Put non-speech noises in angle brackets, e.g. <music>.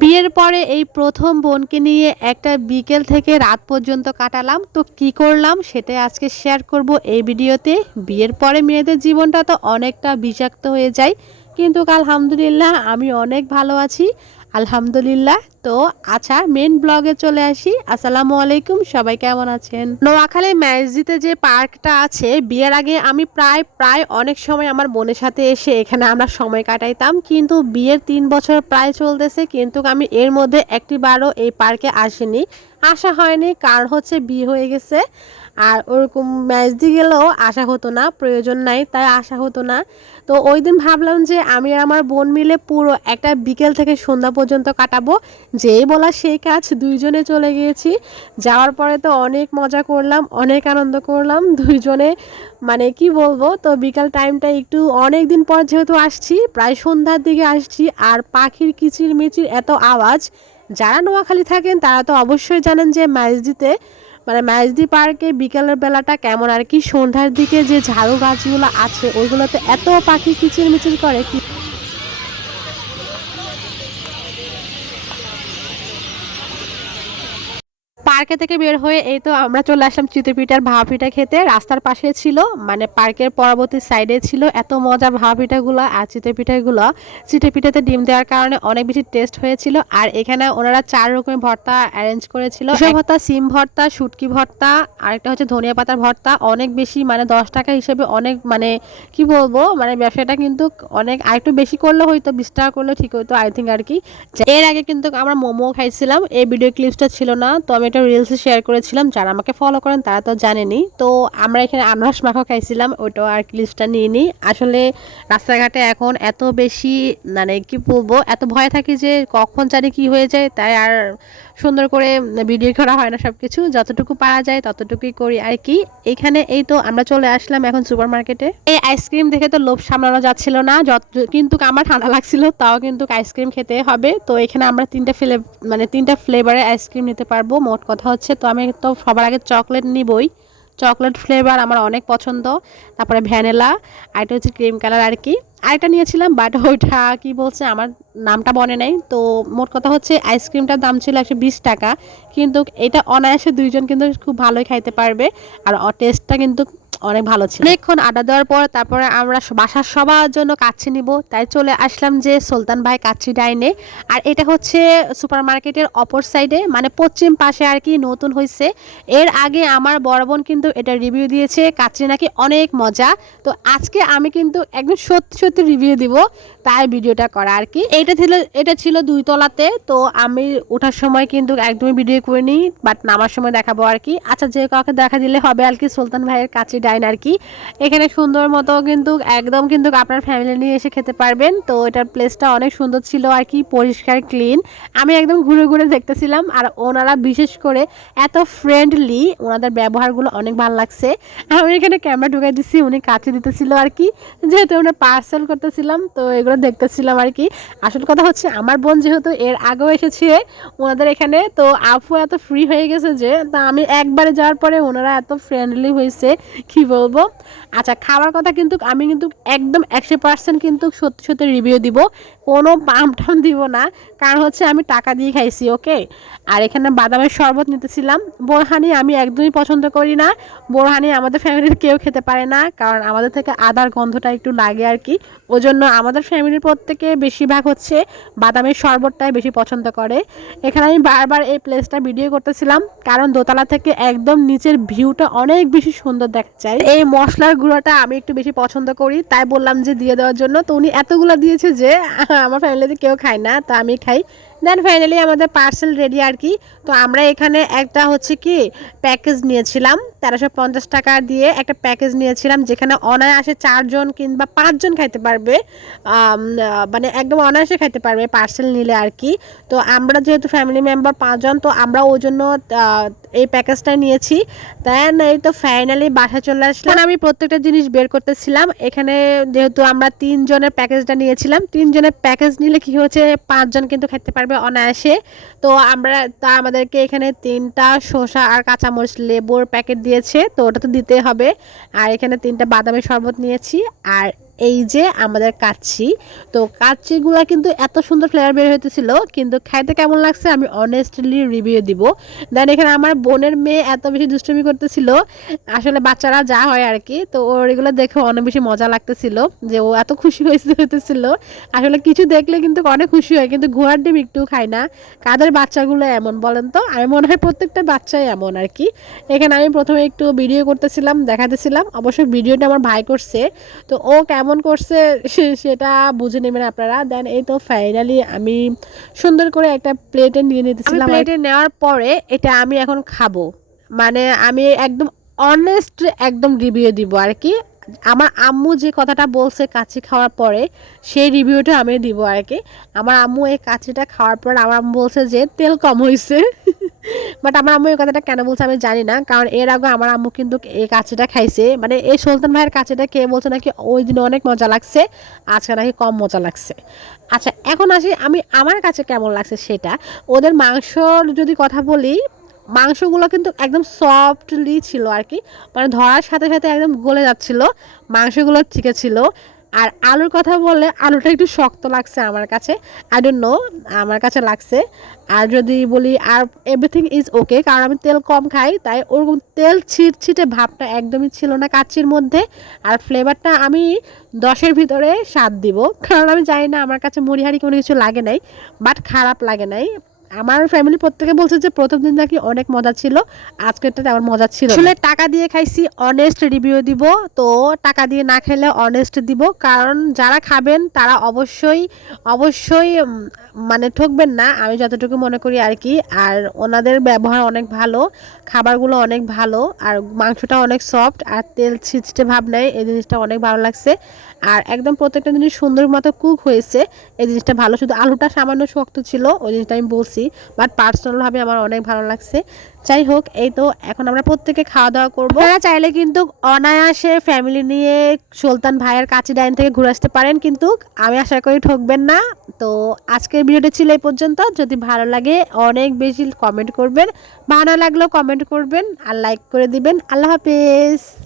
বিয়ের পরে এই প্রথম বোনকে নিয়ে একটা বিকেল থেকে রাত পর্যন্ত কাটালাম। তো কি করলাম সেটাই আজকে শেয়ার করব এই ভিডিওতে। বিয়ের পরে মেয়েদের জীবনটা তো অনেকটা বিষাক্ত হয়ে যায়। কিন্তু কাল আলহামদুলিল্লাহ আমি অনেক ভালো আছি। আলহামদুলিল্লাহ। তো আচ্ছা মেন ব্লগে চলে আসি। আসসালামু আলাইকুম, সবাই কেমন আছেন? নোয়াখালী ম্যাজিতে যে পার্কটা আছে, বিয়ের আগে আমি প্রায় প্রায় অনেক সময় আমার বোনের সাথে এসে এখানে আমরা সময় কাটাইতাম। কিন্তু বিয়ের তিন বছর প্রায় চলতেছে, কিন্তু আমি এর মধ্যে একটিবারও এই পার্কে আসিনি। আসা হয়নি, কারণ হচ্ছে বিয়ে হয়ে গেছে। আর ওরকম ম্যাচ দিয়ে গেলেও আসা হতো না, প্রয়োজন নাই, তাই আশা হতো না। তো ওই দিন ভাবলাম যে আমি আর আমার বোন মিলে পুরো একটা বিকেল থেকে সন্ধ্যা পর্যন্ত কাটাবো। যেই বলা সেই কাজ, দুইজনে চলে গিয়েছি। যাওয়ার পরে তো অনেক মজা করলাম, অনেক আনন্দ করলাম, দুইজনে মানে কি বলব, তো বিকাল টাইমটা একটু অনেক দিন পর যেহেতু আসছি, প্রায় সন্ধ্যার দিকে আসছি, আর পাখির কিচির মিচির এত আওয়াজ, যারা নোয়াখালী থাকেন তারা তো অবশ্যই জানেন যে ম্যাচদিতে মানে ম্যাজদি পার্কে বিকেলের বেলাটা কেমন? আর কি সন্ধ্যার দিকে যে ঝাড়ু গাছগুলো আছে, ওইগুলোতে এত পাখি কিচির মিচির করে কি পার্কে থেকে বের হয়ে এই তো আমরা চলে আসলাম চিতপিঠার ভাপা পিঠা খেতে। রাস্তার পাশে ছিল মানে পার্কের পরবর্তী সাইডে ছিল এত মজা ভাপা পিঠাগুলো আর চিতই পিঠাগুলো। চিতই ডিম দেওয়ার কারণে অনেক বেশি টেস্ট হয়েছিল আর এখানে ওনারা চার রকমের ভর্তা অ্যারেঞ্জ করেছিল। সব ভর্তা সিম ভর্তা শুটকি ভর্তা আরেকটা হচ্ছে ধনিয়া পাতার ভর্তা। অনেক বেশি মানে দশ টাকা হিসেবে অনেক মানে কি বলব মানে ব্যবসাটা কিন্তু অনেক আরেকটু বেশি করলে হয়তো বিশ টাকা করলে ঠিক হতো আই থিঙ্ক আর কি। এর আগে কিন্তু আমরা মোমো খাইছিলাম এই ভিডিও ক্লিপসটা ছিল না তো আমি এটা রিলসে শেয়ার করেছিলাম, যারা আমাকে ফলো করেন তারা তো জানেনি তো আমরা এখানে আনারস মাখা খাইছিলাম ওইটাও আর ক্লিপসটা নিয়ে নিই। আসলে রাস্তাঘাটে এখন এত বেশি মানে কি বলব, এত ভয় থাকি যে কখন জানি কি হয়ে যায়, তাই আর সুন্দর করে ভিডিও করা হয় না সব কিছু যতটুকু পারা যায় ততটুকুই করি আর কি। এখানে এই তো আমরা চলে আসলাম এখন সুপার মার্কেটে এই আইসক্রিম দেখে তো লোভ সামলানো যাচ্ছিল না, যত, কিন্তু আমার ঠান্ডা লাগছিল, তাও কিন্তু আইসক্রিম খেতে হবে। তো এখানে আমরা তিনটা ফ্লে মানে তিনটা ফ্লেভারের আইসক্রিম নিতে পারব, মোট কথা হচ্ছে, তো আমি তো সবার আগে চকলেট নিবই। চকলেট ফ্লেভার আমার অনেক পছন্দ। তারপরে ভ্যানিলা, আর এটা হচ্ছে ক্রিম কালার আর কি। আরেকটা নিয়েছিলাম, বাট ওইটা কি বলছে, আমার নামটা মনে নেই। তো মোট কথা হচ্ছে, আইসক্রিমটার দাম ছিল একশো বিশ টাকা। কিন্তু এটা অনায়াসে দুইজন কিন্তু খুব ভালোই খাইতে পারবে। আর টেস্টটা কিন্তু অনেক ভালো ছিল। অনেকক্ষণ আড্ডা দেওয়ার পর তারপরে আমরা বাসার সবার জন্য কাচ্ছি নিব। তাই চলে আসলাম যে সুলতান ভাই কাচ্ছি ডাইনে। আর এটা হচ্ছে সুপার মার্কেটের অপর সাইডে মানে পশ্চিম পাশে আর কি নতুন হয়েছে এর আগে আমার বড় বোন কিন্তু এটা রিভিউ দিয়েছে কাচ্ছি নাকি অনেক মজা। তো আজকে আমি কিন্তু একদম সত্যি সত্যি রিভিউ দিব, তাই ভিডিওটা করা আর কি। এটা ছিল এটা ছিল দুই তলাতে, তো আমি ওঠার সময় কিন্তু একদমই ভিডিও করিনি, বাট নামার সময় দেখাবো আর কি। আচ্ছা যে কাউকে দেখা দিলে হবে আর কি সুলতান ভাইয়ের কাচ্ছি কাছে ডাইন আর কি এখানে সুন্দর মতো কিন্তু, একদম কিন্তু আপনার ফ্যামিলি নিয়ে এসে খেতে পারবেন। তো এটার প্লেসটা অনেক সুন্দর ছিল আর কি পরিষ্কার ক্লিন আমি একদম ঘুরে ঘুরে দেখতেছিলাম, আর ওনারা বিশেষ করে এত ফ্রেন্ডলি ওনাদের ব্যবহারগুলো অনেক ভালো লাগছে। আমি এখানে ক্যামেরা ঢুকাই দিচ্ছি উনি কাছে দিতেছিল আর কি যেহেতু আমরা পার্সেল করতেছিলাম, তো এগুলো দেখতেছিলাম আর কি আসল কথা হচ্ছে, আমার বোন যেহেতু এর আগেও এসেছে ওনাদের এখানে, তো আপু এত ফ্রি হয়ে গেছে যে, তা আমি একবারে যাওয়ার পরে ওনারা এত ফ্রেন্ডলি হয়েছে কি বলব? আচ্ছা খাওয়ার কথা কিন্তু আমি কিন্তু একদম একশো পার্সেন্ট কিন্তু সত্যি সত্যি রিভিউ দিব। কোনো পাম টাম দিব না। কারণ হচ্ছে আমি টাকা দিয়ে খাইছি ওকে আর এখানে বাদামের শরবত নিতেছিলাম। বোরহানি আমি একদমই পছন্দ করি না। বোরহানি আমাদের ফ্যামিলির কেউ খেতে পারে না। কারণ আমাদের থেকে আদার গন্ধটা একটু লাগে আর কি। ওই জন্য আমাদের ফ্যামিলির প্রত্যেকে বেশিরভাগ হচ্ছে বাদামের শরবতটাই বেশি পছন্দ করে। এখানে আমি বারবার এই প্লেসটা ভিডিও করতেছিলাম, কারণ দোতলা থেকে একদম নিচের ভিউটা অনেক বেশি সুন্দর দেখা যায়। এই মশলার গুঁড়োটা আমি একটু বেশি পছন্দ করি, তাই বললাম যে দিয়ে দেওয়ার জন্য। তো উনি এতগুলো দিয়েছে যে, আমার ফ্যামিলিতে কেউ খায় না, তা আমি খাই। দেন ফাইনালি আমাদের পার্সেল রেডি আর কি। তো আমরা এখানে একটা হচ্ছে কি প্যাকেজ নিয়েছিলাম। তেরোশো পঞ্চাশ টাকা দিয়ে একটা প্যাকেজ নিয়েছিলাম, যেখানে অনায়াসে চারজন কিংবা পাঁচজন খাইতে পারবে। মানে একদম অনায়াসে খাইতে পারবে পার্সেল নিলে আর কি। তো আমরা যেহেতু ফ্যামিলি মেম্বার পাঁচজন, তো আমরা ওই জন্য এই প্যাকেজটা নিয়েছি। দেন এই তো ফাইনালি বাসা চলে আসলাম। আমি প্রত্যেকটা জিনিস বের করতেছিলাম। এখানে যেহেতু আমরা তিনজনের প্যাকেজটা নিয়েছিলাম, তিনজনের প্যাকেজ নিলে কি হচ্ছে, পাঁচজন কিন্তু খেতে পারবে। অনায়াসে, তো আমরা, তা আমাদেরকে এখানে তিনটা শসা আর কাঁচামরিচ লেবুর প্যাকেট দিয়েছে, তো ওটা তো দিতে হবে। আর এখানে তিনটা বাদামের শরবত নিয়েছি, আর এই যে আমাদের কাচ্চি। তো কাচ্চিগুলো কিন্তু এত সুন্দর ফ্লেভার বের হইতেছিল, কিন্তু খাইতে কেমন লাগছে আমি অনেস্টলি রিভিউ দিব। দেন এখানে আমার বোনের মেয়ে এত বেশি দুষ্টুমি করতেছিল, আসলে বাচ্চারা যা হয় আর কি তো ওর এগুলো দেখে অনেক বেশি মজা লাগতেছিল, যে ও এত খুশি হয়েছে হইতেছিল। আসলে কিছু দেখলে কিন্তু অনেক খুশি হয়, কিন্তু ঘোড়ার ডিম একটু খায় না। কাদের বাচ্চাগুলো এমন বলেন তো? আমি মনে হয় প্রত্যেকটা বাচ্চাই এমন আর কি এখানে আমি প্রথমে একটু ভিডিও করতেছিলাম, দেখাতেছিলাম। অবশ্য ভিডিওটা আমার ভাই করছে, তো ও কেমন করছে <laughs> সেটা বুঝে নেবেন আপনারা। দেন এই তো ফাইনালি আমি সুন্দর করে একটা প্লেটে নিয়ে নিতেছিলাম প্লেটে নেওয়ার পরে এটা আমি এখন খাব। মানে আমি একদম অনেস্ট একদম রিভিউ দিব আর কি। আমার আম্মু যে কথাটা বলছে কাচি খাওয়ার পরে সেই রিভিউটা আমি দিব আর কি। আমার আম্মু এই কাচিটা খাওয়ার পর আমার আম্মু বলছে যে তেল কম হয়েছে <laughs> বাট আমার আম্মু এই কথাটা কেন বলছে আমি জানি না। কারণ এর আগে আমার আম্মু কিন্তু এই কাচিটা খাইছে। মানে এই সুলতান ভাইয়ের কাচিটা কে বলছে নাকি ওই দিন অনেক মজা লাগছে। আজকে নাকি কম মজা লাগছে। আচ্ছা এখন আসি আমি আমার কাছে কেমন লাগছে সেটা। ওদের মাংসর যদি কথা বলি, মাংসগুলো কিন্তু একদম সফটলি ছিল আর কি মানে ধরার সাথে সাথে একদম গলে যাচ্ছিল। মাংসগুলো ঠিক ছিল। আর আলুর কথা বললে আলুটা একটু শক্ত লাগছে আমার কাছে। আই ডোন্ট নো আমার কাছে লাগছে। আর যদি বলি, আর এভরিথিং ইজ ওকে কারণ আমি তেল কম খাই, তাই ওরকম তেল ছিট ছিটে ভাবটা একদমই ছিল না কাচ্চির মধ্যে। আর ফ্লেভারটা আমি দশের ভিতরে স্বাদ দিব, কারণ আমি জানি না, আমার কাছে মুড়িহারি কোনো কিছু লাগে নাই বাট খারাপ লাগে নাই। আমার ফ্যামিলি প্রত্যেকে বলছে যে প্রথম দিন নাকি অনেক মজা ছিল। আজকেরটা তেমন মজা ছিল আসলে টাকা দিয়ে খাইছি অনেস্ট রিভিউ দিব। তো টাকা দিয়ে না খেলে অনেস্ট দিব। কারণ যারা খাবেন তারা অবশ্যই অবশ্যই মানে ঠকবেন না। আমি যতটুকু মনে করি আর কি। আর ওনাদের ব্যবহার অনেক ভালো খাবারগুলো অনেক ভালো আর মাংসটা অনেক সফট আর তেল ছিটছিটে ভাব নেই। এই জিনিসটা অনেক ভালো লাগছে। আর একদম প্রত্যেকটা জিনিস সুন্দর মতো কুক হয়েছে। এই জিনিসটা ভালো শুধু আলুটা সামান্য শক্ত ছিল ওই জিনিসটা আমি বলছি। বাট পার্সোনালভাবে আমার অনেক ভালো লাগছে। যাই হোক, এই তো, এখন আমরা প্রত্যেকে খাওয়া দাওয়া করব। আপনারা চাইলে কিন্তু অনায়াসে ফ্যামিলি নিয়ে সুলতান ভাইয়ের কাছে ডাইন থেকে ঘুরে আসতে পারেন, কিন্তু আমি আশা করি ঠকবেন না। তো আজকের ভিডিওটা ছিল এই পর্যন্ত। যদি ভালো লাগে, অনেক বেশি কমেন্ট করবেন। ভালো লাগলেও কমেন্ট করবেন আর লাইক করে দিবেন। আল্লাহ হাফেজ।